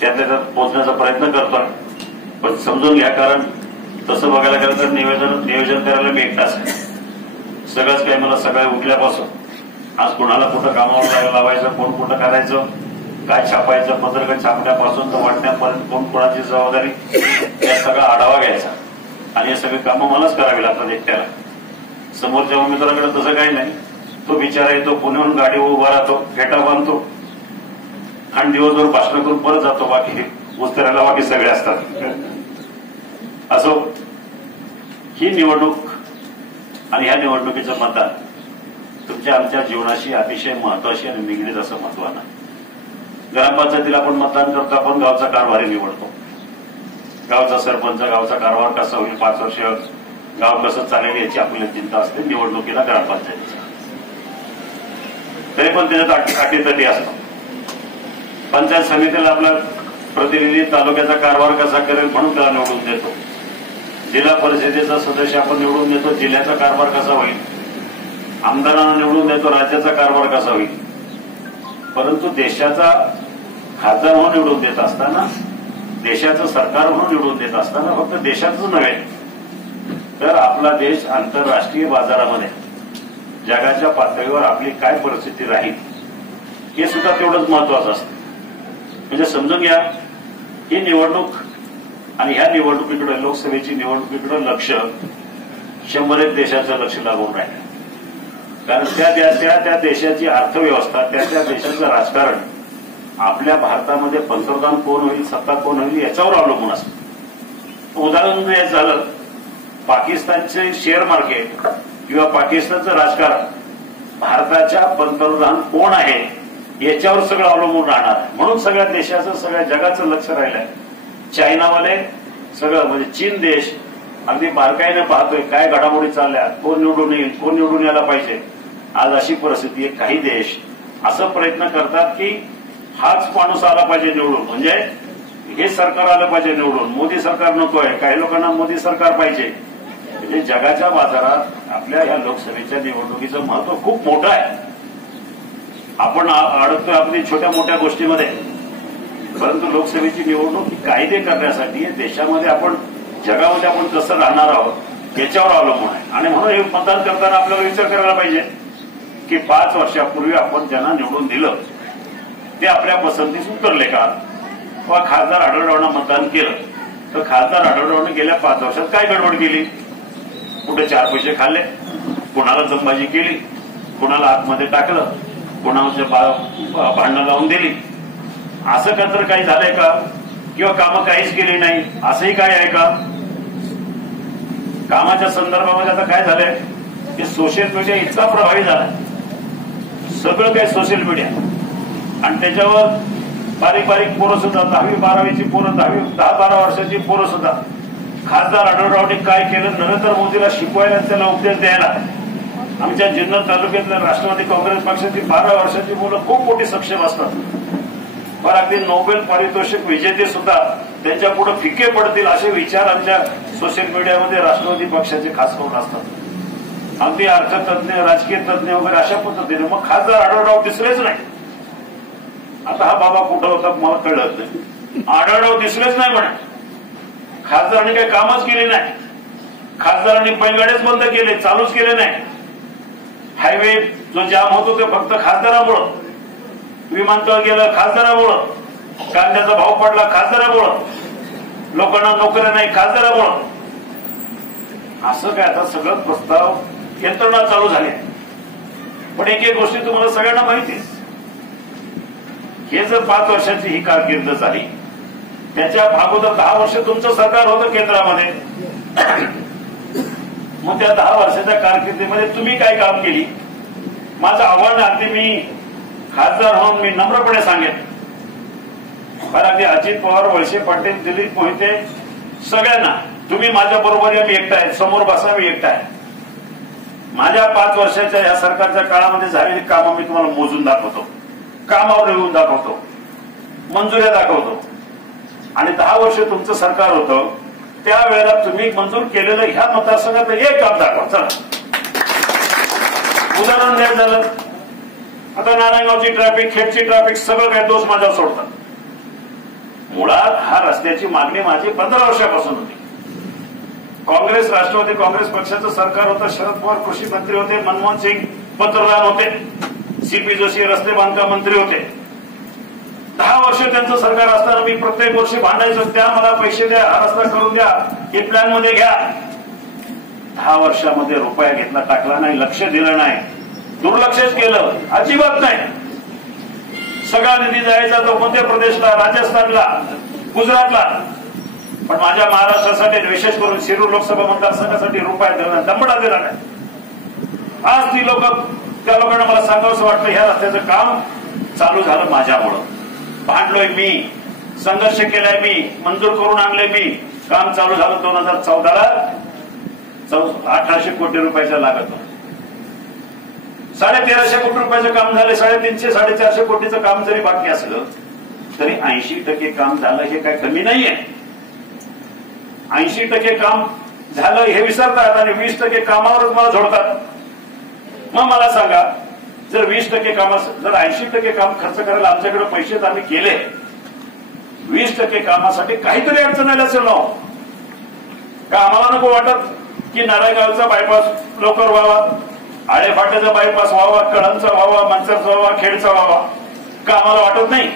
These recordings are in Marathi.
त्या त्यात पोहोचण्याचा प्रयत्न करतोय. पण समजून घ्या कारण तसं बघायला गेलं तर नियोजन नियोजन करायला मी एकटाच आहे. सगळंच काही मला सकाळी उठल्यापासून. आज कोणाला कुठं कामावर लावायचं कोण कुठं करायचं काय छापायचं पत्रक छापण्यापासून तर वाटण्यापर्यंत कोण कोणाची जबाबदारी या सगळा आढावा घ्यायचा. आणि हे सगळी कामं मलाच करावी लागतात एकट्याला. समोरच्या उमेदवाराकडे तसं काही नाही. तो बिचारा येतो पुण्याहून गाडी उभा राहतो फेटा बांधतो. आणि दिवसभर भाषण करून परत जातो बाकी उस्तरायला बाकी सगळे असतात. असो ही निवडणूक आणि ह्या निवडणुकीचं मतदान तुमच्या आमच्या जीवनाशी अतिशय महत्वाची आणि निगडीत असं महत्वानं ग्रामपंचायतीला आपण मतदान करतो आपण गावचा कारभारी निवडतो. गावचा सरपंच गावचा कारभार कसा होईल पाच वर्ष गाव कसं चालेल याची आपल्याला चिंता असते निवडणुकीला ग्रामपंचायतीचा तरी पण त्याच्यात अटी- अटीतटी असतो पंचायत समितीला आपला प्रतिनिधी तालुक्याचा कारभार कसा करेल म्हणून त्याला निवडून देतो. जिल्हा परिषदेचा सदस्य आपण निवडून देतो जिल्ह्याचा कारभार कसा होईल? आमदारांना निवडून देतो राज्याचा कारभार कसा होईल? परंतु देशाचा खासदार म्हणून निवडून देत असताना देशाचं सरकार म्हणून निवडून देत असताना फक्त देशातच नव्हे तर आपला देश आंतरराष्ट्रीय बाजारामध्ये जगाच्या पातळीवर आपली काय परिस्थिती राहील हे सुद्धा तेवढंच महत्वाचं असतं. म्हणजे समजून घ्या ही निवडणूक आणि ह्या निवडणुकीकडे लोकसभेची निवडणुकीकडे लक्ष शंभर एक देशाचं लक्ष लागून राहिलं. कारण त्या त्या त्या त्या देशाची अर्थव्यवस्था त्या त्या देशाचं राजकारण आपल्या भारतामध्ये पंतप्रधान कोण होईल सत्ता कोण होईल याच्यावर अवलंबून असतं. उदाहरण द्यायचं झालं पाकिस्तानचे शेअर मार्केट किंवा पाकिस्तानचं राजकारण भारताच्या पंतप्रधान कोण आहे याच्यावर सगळं अवलंबून राहणार. आहे म्हणून सगळ्या देशाचं सगळ्या जगाचं लक्ष राहिलंय. चायनावाले सगळं म्हणजे चीन देश अगदी बारकाईने पाहतोय काय घडामोडी चालल्या. कोण निवडून येईल कोण निवडून यायला पाहिजे? आज अशी परिस्थिती आहे काही देश असं प्रयत्न करतात की हाच माणूस आला पाहिजे निवडून. म्हणजे हे सरकार आलं पाहिजे निवडून. मोदी सरकार नको आहे काही लोकांना मोदी सरकार पाहिजे. म्हणजे जगाच्या बाजारात आपल्या या लोकसभेच्या निवडणुकीचं महत्त्व खूप मोठं आहे. आपण अडकतोय आपली छोट्या मोठ्या गोष्टीमध्ये. परंतु लोकसभेची निवडणूक ही कायदे करण्यासाठी देशामध्ये आपण जगामध्ये आपण कसं राहणार आहोत याच्यावर अवलंबून आहे. आणि म्हणून हे मतदान करताना आपल्याला विचार करायला पाहिजे की पाच वर्षापूर्वी आपण ज्यांना निवडून दिलं ते आपल्या पसंतीस उतरले का? किंवा खासदार आढळरावांना मतदान केलं तर खासदार आढळरावांनी गेल्या पाच वर्षात काय गडबड केली? कुठे चार पैसे खाल्ले कुणाला जमबाजी केली कुणाला आतमध्ये टाकलं कोणाच्या भांडणं लावून दिली. असं का तर काही झालंय का? किंवा कामं काहीच केली नाही असंही काय आहे का? कामाच्या संदर्भामध्ये आता काय झालंय? की सोशल मीडिया इतका प्रभावी झाला. सगळं काही सोशल मीडिया आणि त्याच्यावर बारीक बारीक पोरं सुद्धा दहावी बारावीची पोरं दहावी दहा बारा वर्षाची पोरं सुद्धा खासदार आढळरावने काय केलं नरेंद्र मोदीला शिकवायला त्याला उपदेश द्यायला. आमच्या जुन्नर तालुक्यातल्या राष्ट्रवादी काँग्रेस पक्षाची बारा वर्षाची मुलं खूप मोठी सक्षम असतात. पण अगदी नोबेल पारितोषिक विजेते सुद्धा त्यांच्या पुढे फिके पडतील असे विचार आमच्या सोशल मीडियामध्ये राष्ट्रवादी पक्षाचे खास करून असतात. अगदी अर्थतज्ञ राजकीय तज्ञ वगैरे अशा पद्धतीने. मग खासदार आढळराव दिसलेच नाही. आता हा बाबा कुठं होता मला कळलं नाही. आढळराव दिसलेच नाही म्हणे. खासदारांनी काही कामच केले नाही. खासदारांनी बैलगाड्याच बंद केले चालूच केले नाही. हायवे जो जाम होतो ते फक्त खासदारामुळं. विमानतळ गेलं खासदारामुळं. कांद्याचा भाव पडला खासदारामुळं. लोकांना नोकऱ्या नाही खासदारामुळं. असं काय आता सगळं प्रस्ताव यंत्रणा चालू झाले. पण एक एक गोष्टी तुम्हाला सगळ्यांना माहितीच हे जर पाच वर्षाची ही कारकीर्द झाली त्याच्या अगोदर दहा वर्ष तुमचं सरकार होतं केंद्रामध्ये. मग त्या दहा वर्षाच्या कारकिर्दीमध्ये तुम्ही काय काम केली? माझं आव्हान अगदी मी खासदार म्हणून मी नम्रपणे सांगेन. कारण अगदी अजित पवार वळसे पाटील दिलीप मोहिते सगळ्यांना तुम्ही माझ्या बरोबर या मी एकटा आहे. समोर बसा मी एकटा आहे. माझ्या पाच वर्षाच्या या सरकारच्या काळामध्ये झालेली कामं मी तुम्हाला मोजून दाखवतो. कामावर येऊन दाखवतो. मंजुऱ्या दाखवतो. आणि दहा वर्ष तुमचं सरकार होतं. त्यावेळेला तुम्ही मंजूर केलेलं ह्या मतदारसंघात एक काम दाखवा चला. उदाहरण द्यायचं झालं. आता नारायणगावची ट्रॅफिक खेडची ट्रॅफिक सगळं काय दोष माझ्यावर सोडतात. मुळात हा रस्त्याची मागणी माझी पंधरा वर्षापासून होती. काँग्रेस राष्ट्रवादी काँग्रेस पक्षाचं सरकार होतं शरद पवार कृषी मंत्री होते मनमोहन सिंग पंतप्रधान होते. सीपी जोशी रस्ते बांधकाम मंत्री होते. दहा वर्ष त्यांचं सरकार असताना मी प्रत्येक वर्षी भांडायचो त्या मला पैसे द्या हा रस्ता करून द्या हे प्लॅनमध्ये घ्या. दहा वर्षामध्ये रुपया घेतला टाकला नाही लक्ष दिलं नाही. दुर्लक्षच केलं अजिबात नाही. सगळा निधी जायचा तो मध्य प्रदेशला राजस्थानला गुजरातला. पण माझ्या महाराष्ट्रासाठी विशेष करून शिरूर लोकसभा मतदारसंघासाठी रुपया दिला दंबडा दिला नाही आज ती लोक त्या लोकांना मला सांगावंसं वाटलं ह्या रस्त्याचं काम चालू झालं माझ्यामुळं. भांडलोय मी संघर्ष केलाय मी मंजूर करून आणले मी. काम चालू झालं दोन हजार चौदाला. अठराशे कोटी रुपयाचा लागत साडे तेराशे कोटी रुपयाचं काम झालं साडेतीनशे साडेचारशे कोटीचं काम जरी बाकी असलं तरी ऐंशी टक्के काम झालं हे काय कमी नाहीये. ऐंशी टक्के काम झालं हे विसरतात आणि वीस टक्के कामावरच मला जोडतात मग मला सांगा जर वीस टक्के काम जर ऐंशी टक्के काम खर्च करायला आमच्याकडे पैसे आम्ही केले वीस टक्के कामासाठी काहीतरी अडचण आली असेल ना हो. का आम्हाला नको वाटत की नारायणगावचा बायपास लवकर व्हावा आळेफाट्याचा बायपास व्हावा कळंचा व्हावा मंचरचा व्हावा खेडचा व्हावा? का आम्हाला वाटत नाही?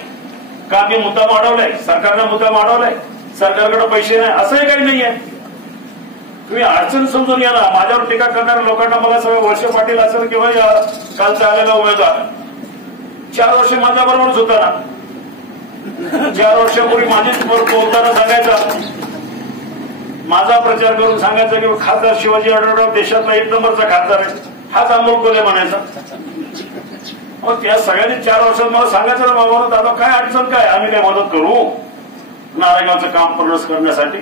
का आम्ही मुद्दा वाढवलाय? सरकारनं मुद्दा वाढवलाय? सरकारकडे पैसे नाही? असंही काही नाहीये. तुम्ही अडचण समजून घ्या ना. माझ्यावर टीका करणाऱ्या लोकांना मला सगळं वर्ष पाटील असेल किंवा या कालचा आलेला उमेदवार. चार वर्ष माझ्या बरोबरच होता ना. चार वर्षापूर्वी माझीच बोलताना सांगायचा माझा प्रचार करून सांगायचा की खासदार शिवाजी आढळराव देशातला एक नंबरचा खासदार आहे. हाच अमोल कोले म्हणायचा. मग त्या सगळ्यांनी चार वर्षात मला सांगायचं ना बाबा दादा काय अडचण काय? आम्ही काय मदत करू? नारायणगावचं काम पूर्ण करण्यासाठी.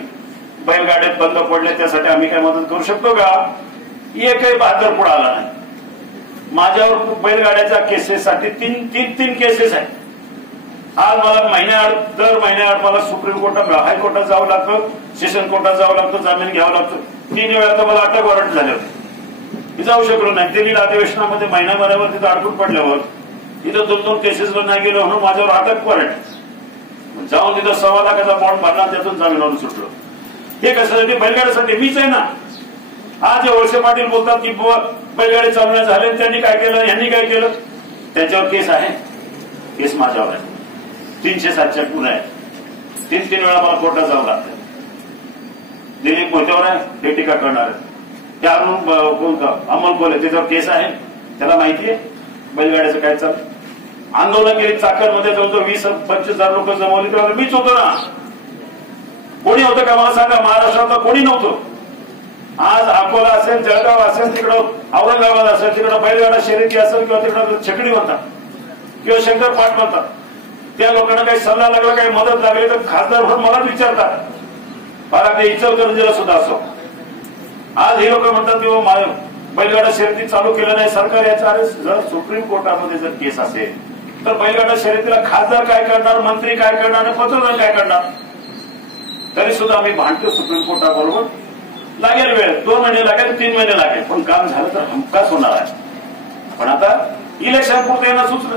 बैलगाड्यात बंद पडले त्यासाठी आम्ही काय मदत करू शकतो का? एकही बहादर पुढे आला नाही. माझ्यावर बैलगाड्याच्या केसेससाठी तीन तीन तीन केसेस आहेत. आज मला महिन्याआड दर महिन्याआड मला सुप्रीम कोर्टात हायकोर्टात जावं लागतं सेशन कोर्टात जावं लागतं जामीन घ्यावं लागतं. तीन वेळा तर मला अटक वॉरंट झाले होते. मी जाऊ शकलो नाही. दिल्लीला अधिवेशनामध्ये महिन्याभरावर तिथं अडकून पडल्यावर इथं दोन दोन केसेसवर नाही गेलो म्हणून माझ्यावर अटक वॉरंट. जाऊन तिथं सव्वा लाखाचा बॉन्ड भरला त्यातून जामीनवरून सुटलो. हे कशासाठी बैलगाड्यासाठी मीच आहे ना. आज जे वळसे पाटील बोलतात की बैलगाडी चालवण्या झाले त्यांनी काय केलं? यांनी काय केलं? त्याच्यावर केस आहे. केस माझ्यावर आहे. तीनशे सातशे गुन्हे आहेत. तीन तीन वेळा मला कोर्टात जावं लागतं. दिलीप मोत्यावर आहे. ते टीका करणार आहे त्या अरुण अमोल कोले त्याच्यावर केस आहे. त्याला माहिती आहे. बैलगाड्याचं काय चाललं? आंदोलन केली. चाकरमध्ये जवळजवळ वीस पंचवीस हजार लोक जमवली. तेव्हा मीच होतो ना. कोणी होतं का मला सांगा? महाराष्ट्रातलं कोणी नव्हतं? आज अकोला असेल जळगाव असेल तिकडं औरंगाबाद असेल तिकडं बैलगाडा शर्यती असेल किंवा तिकडं छकडी म्हणतात किंवा शंकर पाठ म्हणतात. त्या लोकांना काही सल्ला लागला काही मदत लागली तर खासदार म्हणून मलाच विचारतात. मला ते इचलकरंजीला सुद्धा असो. आज हे लोक म्हणतात किंवा बैलगाडा शर्यती चालू केलं नाही सरकार याच्या अरे जर सुप्रीम कोर्टामध्ये जर केस असेल तर बैलगाडा शर्यतीला खासदार काय करणार मंत्री काय करणार आणि पंतप्रधान काय करणार? तरी सुद्धा आम्ही भांडतो सुप्रीम कोर्टाबरोबर. लागेल वेळ दोन महिने लागेल तीन महिने लागेल. पण काम झालं तर हमखास होणार आहे. पण आता इलेक्शन पुरते यांना सुचलं.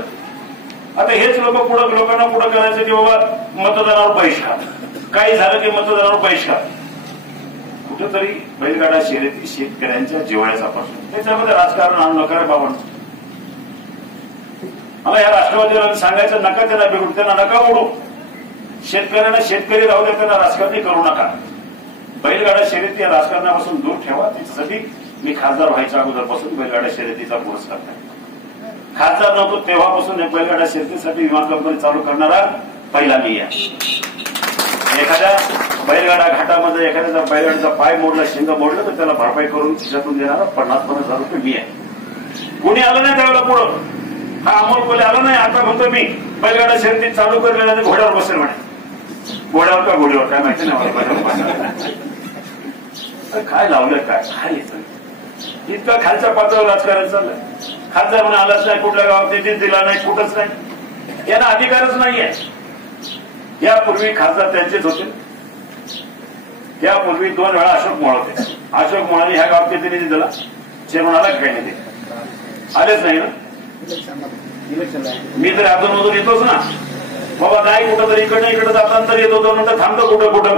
आता हेच लोक पुढं लोकांना पुढं करायचं की बाबा मतदानावर बहिष्कार काही झालं की मतदानावर बहिष्कार कुठेतरी बैलगाडा शर्यती शेतकऱ्यांच्या जिवाळ्याचा प्रश्न. त्याच्यामध्ये राजकारण आणू नका रे बाबा. मला या राष्ट्रवादीला सांगायचं नका त्यांना बिघडू त्यांना नका ओढू. शेतकऱ्यांना शेतकरी राहू द्या त्यांना राजकारणी करू नका. बैलगाडा शर्यती या राजकारणापासून दूर ठेवा त्याच्यासाठी मी खासदार व्हायच्या अगोदरपासून बैलगाडा शर्यतीचा पुरस्कार खासदार नव्हतो तेव्हापासून बैलगाडा शर्यतीसाठी विमान कंपनी चालू करणारा पहिला मी आहे. एखाद्या बैलगाडा घाटामध्ये एखाद्याचा बैलगाडीचा पाय मोडला शिंग मोडलं तर त्याला भरपाई करून तिच्यातून देणारा पन्नास पन्नास हजार रुपये मी आहे. कोणी आलं नाही त्यावेळेला पुढं? हा अमोल कोले आला नाही आता म्हणतो मी बैलगाडा शर्यती चालू करलेला घोड्यावर बसेल म्हणे. घोड्यावर का घोड्यावर काय माहिती नाही काय लावलं काय? काय येत? इतकं खालच्या पातळीवर राजकारण चाललंय. खासदार म्हणून आलाच नाही कुठल्या गावात निधीच दिला नाही कुठंच नाही. यांना अधिकारच नाहीये. यापूर्वी खासदार त्यांचेच होते. यापूर्वी दोन वेळा अशोक मोळ होते. अशोक मोळाने ह्या गावात किती निधी दिला? चेअरमन आला का काही निधी? आलेच नाही ना? मी तर अधूनमधून येतोच ना. बाबा नाही कुठं तर इकडनं इकडे जाताना तर येतो दोन नंतर थांबतो कुठं कुठं.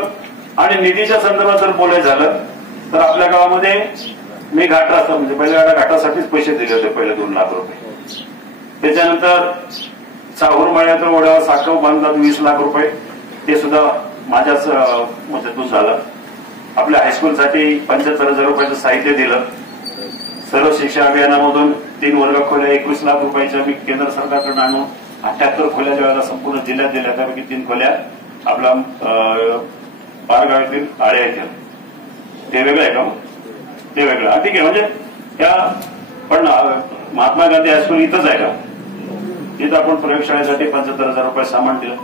आणि निधीच्या संदर्भात जर बोलायचं झालं तर आपल्या गावामध्ये मी घाट रस्ता म्हणजे पहिल्या घाटासाठीच पैसे दिले होते पहिले दोन लाख रुपये. त्याच्यानंतर चाहूर मळ्याचं ओढ्यावर बांधतात वीस लाख रुपये. ते सुद्धा माझ्याच अं, झालं. आपल्या हायस्कूलसाठी पंच्याहत्तर हजार रुपयाचं साहित्य दिलं. सर्व शिक्षा अभियानामधून तीन वर्ग खोल्या एकवीस लाख रुपयाच्या मी केंद्र सरकारकडून आणून अठ्याहत्तर खोल्या ज्या वेळेला संपूर्ण जिल्ह्यात दिल्या त्यापैकी तीन खोल्या आपल्या अं, पारगावातील आळे येतील ते वेगळं आहे का मग? ते वेगळं. हा, ठीक आहे. म्हणजे त्या पण महात्मा गांधी हायस्कूल इथंच आहे का? तिथं आपण प्रयोगशाळेसाठी पंच्याहत्तर हजार रुपये सामान दिलं.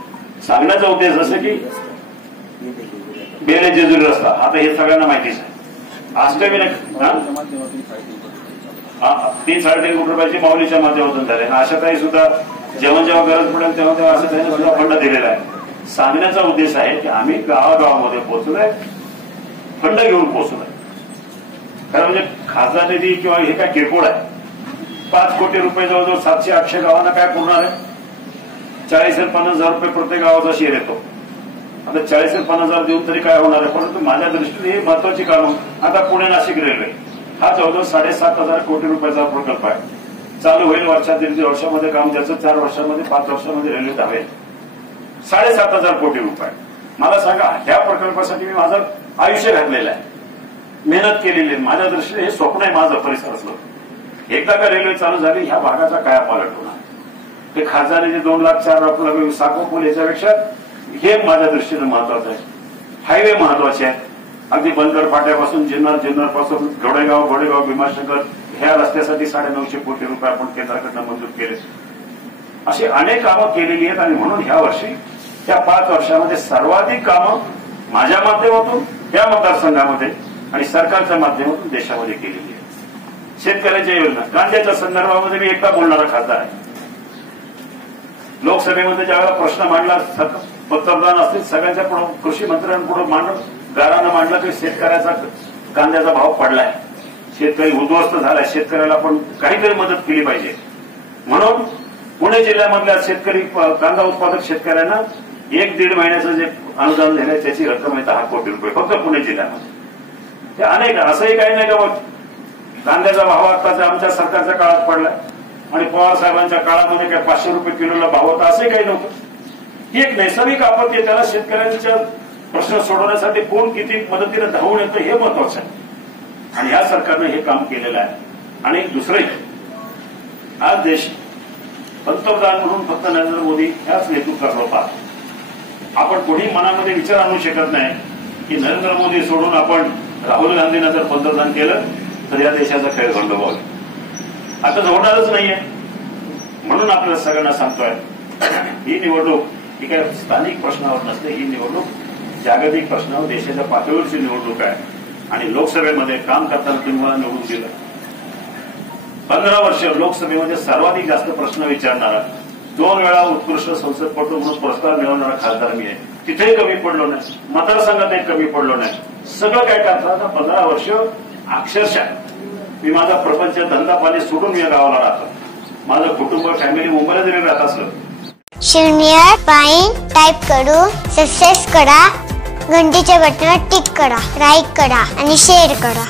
सांगण्याचा उद्देश असं की बेले जेजुरी रस्ता. आता हे सगळ्यांना माहितीच आहे. अष्टमी तीन साडेतीन कोटी रुपयाची माऊलीच्या माध्यमातून झाले. आणि काही सुद्धा जेव्हा जेव्हा गरज पडेल तेव्हा तेव्हा असं सुद्धा फंड दिलेला आहे. सांगण्याचा उद्देश आहे की आम्ही गावागावामध्ये पोहोचलोय फंड घेऊन पोहोचलोय. खरं म्हणजे खासदार निधी किंवा हे काय किरकोळ आहे. पाच कोटी रुपये जवळजवळ सातशे आठशे गावांना काय पुरणार आहे? चाळीस ते पन्नास हजार रुपये प्रत्येक गावाचा शेअर येतो. आता चाळीस ते पन्नास हजार देऊन तरी काय होणार आहे? परंतु माझ्या दृष्टीने ही महत्वाची कारण. आता पुणे नाशिक रेल्वे. हा जवळजवळ साडेसात हजार कोटी रुपयाचा प्रकल्प आहे. चालू होईल वर्षात दीड वर्षामध्ये काम त्याचं चार वर्षामध्ये पाच वर्षामध्ये रेल्वे धावेल साडेसात हजार कोटी रुपये. मला सांगा ह्या प्रकल्पासाठी मी माझं आयुष्य घातलेलं आहे. मेहनत केलेली आहे. माझ्या दृष्टीने हे स्वप्न आहे माझं परिसरातलं. एकदा का रेल्वे चालू झाली ह्या भागाचा काय पालट होणार? ते खासदाराचे दोन लाख चार लाख लागले साखो पूल याच्यापेक्षा हे माझ्या दृष्टीने महत्वाचं आहे. हायवे महत्त्वाचे आहेत. अगदी बंदर फाट्यापासून जिन्नर जिन्नरपासून घोडेगाव घोडेगाव भीमाशंकर ह्या रस्त्यासाठी साडेनऊशे कोटी रुपये आपण केंद्राकडनं मंजूर केले. अशी अनेक कामं केलेली आहेत आणि म्हणून ह्या वर्षी त्या पाच वर्षामध्ये सर्वाधिक कामं माझ्या माध्यमातून या मतदारसंघामध्ये आणि सरकारच्या माध्यमातून देशामध्ये केलेली आहे शेतकऱ्यांच्या योजना. कांद्याच्या संदर्भामध्ये मी एकदा बोलणारा खासदार आहे. लोकसभेमध्ये ज्यावेळेला प्रश्न मांडला सग- पंतप्रधान असतील सगळ्यांच्या पुढे कृषी मंत्र्यांपुढे मांडून गारानं मांडलं की शेतकऱ्याचा कांद्याचा भाव पडलाय. शेतकरी उद्ध्वस्त झालाय शेतकऱ्याला पण काहीतरी मदत केली पाहिजे. म्हणून पुणे जिल्ह्यामधल्या शेतकरी कांदा उत्पादक शेतकऱ्यांना एक दीड महिन्याचं जे अनुदान दिलंय त्याची रक्कम आहे दहा कोटी रुपये फक्त पुणे जिल्ह्यामध्ये. ते अनेक असंही काही नाही का कांद्याचा भाव आता आमच्या सरकारच्या काळात पडला आणि पवार साहेबांच्या काळामध्ये काय पाचशे रुपये किलोला भाव होता असंही काही नव्हतं. ही एक नैसर्गिक आपत्ती आहे त्याला शेतकऱ्यांच्या प्रश्न सोडवण्यासाठी कोण किती मदतीने धावून येतं हे महत्वाचं आहे. आणि या सरकारनं हे काम केलेलं आहे. आणि दुसरे आज देश पंतप्रधान म्हणून फक्त नरेंद्र मोदी याच नेतृत्वाकडे पाहतो आपण कोणी मनामध्ये विचार आणू शकत नाही की नरेंद्र मोदी सोडून आपण राहुल गांधींना जर पंतप्रधान केलं तर या देशाचा खेळ गंडगोल आता होणारच नाहीये. म्हणून आपल्याला सगळ्यांना सांगतोय ही निवडणूक ही काय स्थानिक प्रश्नावर नसते ही निवडणूक जागतिक प्रश्नावर देशाच्या पातळीवरची निवडणूक आहे. आणि लोकसभेमध्ये काम करताना तुम्ही निवडून दिलं. पंधरा वर्ष लोकसभेमध्ये सर्वाधिक जास्त प्रश्न विचारणारा दोन वेळा उत्कृष्ट संसदपटू म्हणून पुरस्कार मिळवणारा खासदार मी आहे. तिथेही कमी पडलो नाही. मतदारसंघातही कमी पडलो नाही. सगळं काय करताना पंधरा वर्ष अक्षरशः मी माझा प्रपंच धंदा पाणी सोडून या गावाला राहतो. माझं कुटुंब फॅमिली मुंबईला जरी राहत असलं. शून्य पाईन टाईप करू. सक्सेस करा. घंटीच्या बटनावर टिक करा लाईक करा आणि शेअर करा.